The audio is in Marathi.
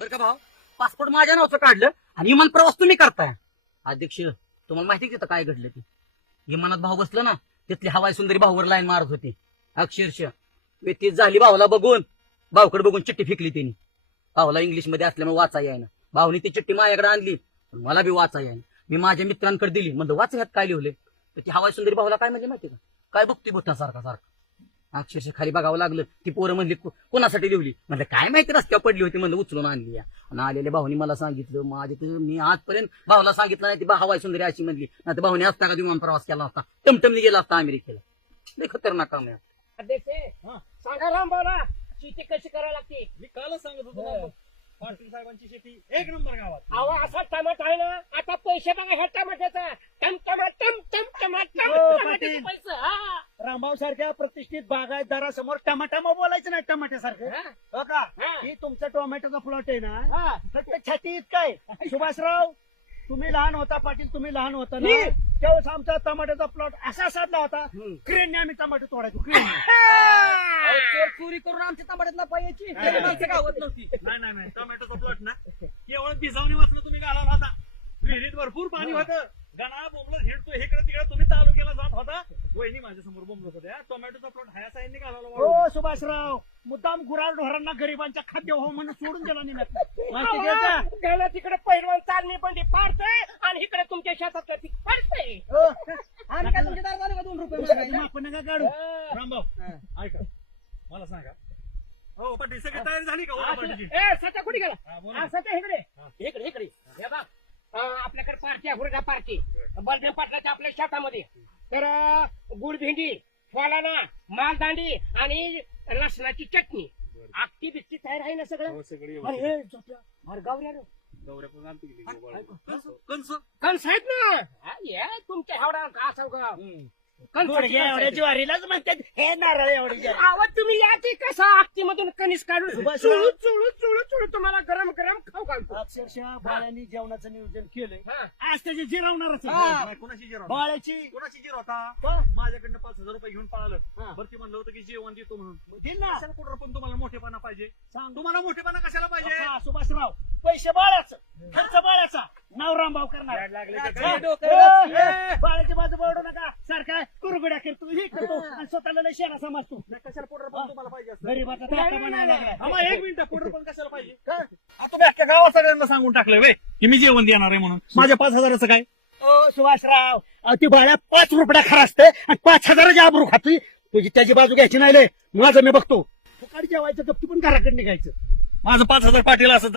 बरं का भाऊ, पासपोर्ट माझ्या नावाचं काढलं आणि विमान प्रवास तुम्ही करताय. अध्यक्ष, तुम्हाला माहिती तिथं काय घडलं ते? विमानात भाऊ बसलं ना, तिथली हवाई सुंदरी भाऊवर लाईन मारत होती. अक्षरशः व्यतीत झाली भाऊला बघून. भाऊकडे बघून चिठ्ठी फेकली त्यांनी. भाऊला इंग्लिश मध्ये असल्यामुळे वाचा येईना. भाऊनी ती चिठ्ठी माझ्याकडे आणली, पण मला बी वाचा येईना. मी माझ्या मित्रांकडे दिली, म्हणलं वाचा ह्यात काय लिहले. तर ती हवाई सुंदरी भाऊला काय म्हणजे माहिती का, काय बघती भूतासारखा सारखा. अक्षरशः खाली बघावं लागलं. ती पोरं म्हणली कोणासाठी लिहिली. म्हणलं काय माहिती, रस्त्यावर पडली होती, म्हणलं उचलून आणली. आणि आलेल्या भाऊनी मला सांगितलं, माझे तर मी आजपर्यंत भाऊला सांगितलं नाही ती हवाई सुंदरी अशी म्हणली. नाही तर भाऊने असता का विमान प्रवास केला असता, टमटमनी गेला असता अमेरिकेला. लय खतरनाक काम आहे. अध्यक्ष सांगा रामभाऊला शेती कशी करावी लागते. मी कालच सांगत होतो ना, पाटील साहेबांची शेती एक नंबर गावात. अहो असा टमाटा आहे ना, आता पैसे बघा ह्या टमाट्याचा. पाटील. पैसे हा रामभाऊ सारख्या प्रतिष्ठित बागायतदारासमोर टमाटामा बोलायचं नाही टमाट्यासारखं. हा. हो का? हा. ही तुमचा टोमॅटोचा प्लॉट आहे ना, हा. फक्त छाती इतकाय. सुभाषराव, तुम्ही लहान होता, पाटील तुम्ही लहान होता ना, हम्म. त्यावेळेस आमचा टमाट्याचा प्लॉट असा साधला होता. क्रेनने आम्ही टमाटे तोडायचो, क्रेनने. अहो, चोर चोरी करून आमच्या तांबड्यात पायाची नाही, माणसं गावात नव्हती. नाही टोमॅटोचा प्लॉट ना केवळ भिजवणी वाचलं तुम्ही घालायला होता. विहिरीत भरपूर पाणी होतं. गणा बोंबलं हिंडतो इकडे तिकडे, तुम्ही तालुक्याला जात होता. वहिनी माझ्या समोर बोंबलत होत्या. टोमॅटोचा प्लॉट हाया साईडने घालायला. हो सुभाषराव, मुद्दाम गुराळ ढोरांना गरिबांच्या खाद्य हो म्हणून सोडून गेला निमित्त. माहिती घ्या का? गेलं तिकडे पैलवान चालणी पण पाडतंय आणि इकडे तुमच्या शेतात पीक पडतंय. आणि काय तुमच्या दारात आले का 2 रुपये मागायला? आपण नका काढू. रामभाऊ ऐका, मला सांगा. हो पाटील, सगळी तयारी झाली का उद्यापाठीची? ए सध्या कुठे गेला? हा, बोला. हा, सध्या इकडे इकडे हे बघ, आपल्याकडे पार्टी आहे, हुरडा पार्टी बलदेव पाटलाच्या आपल्या शेतामध्ये. तर गुड भेंडी, फलाना, मालदांडी आणि लसणाची चटणी, आखटी बिकटी तयार आहे ना सगळं? सगळी अरे हे झोपल्या. अरे गावऱ्या रे. कंस कणस आहेत ना. हा, ये तुमच्या एवढा का असाव का गुडघे एवढ्याची वारीलाच म्हणतात हे नारळ एवढी. आवाज तुम्ही या की कसा आखटी मधून कणीस काढून सुभाषराव. चुळू चुळू चुळू चुळू तुम्हाला गरम गरम खाऊ घालतो. अक्षरशः बाळ्यांनी जेवणाचं नियोजन केलंय. हा. आज त्याची जिरवणारच हा. कोणाची जिरव बाळ्याची. कोणाची जिरव होता? माझ्याकडनं 5,000 रुपये घेऊन पळालं. भरती म्हणलं होतं की जेवण देतो म्हणून. दिल ना. कशाला कुठं पण तुम्हाला मोठेपणा पाहिजे? सांग, तुम्हाला मोठेपणा कशाला पाहिजे? सुभाषराव, पैसे बाळाचं, खर्च बाळाचा, नाव रामभाऊ करणार. बाळाची बाजू बळडू नका. सारखा कुरगुड्या करतो, हे करतो आणि स्वतःला लय शेणा समजतो. कशाला पोटर पण तुम्हाला पाहिजे? गरीबाचा धाका बनायला लागलाय. एक मिनिट, पोटर पण कशाला पाहिजे? तुम्ही अख्ख्या गावात सगळ्यांना सांगून टाकलंय वे की मी जेवण देणार आहे म्हणून. माझ्या 5,000चं काय? ओ सुभाषराव, ती बाळ्या 5 रुपया खरा असते आणि 5,000ची आबरू खातोय. तुझी त्याची बाजू घ्यायची नाही लय. माझं मी बघतो. फुकाडी जेवायचं, गप्पी पण घराकडे निघायचं. माझं 5,000 पाटील असं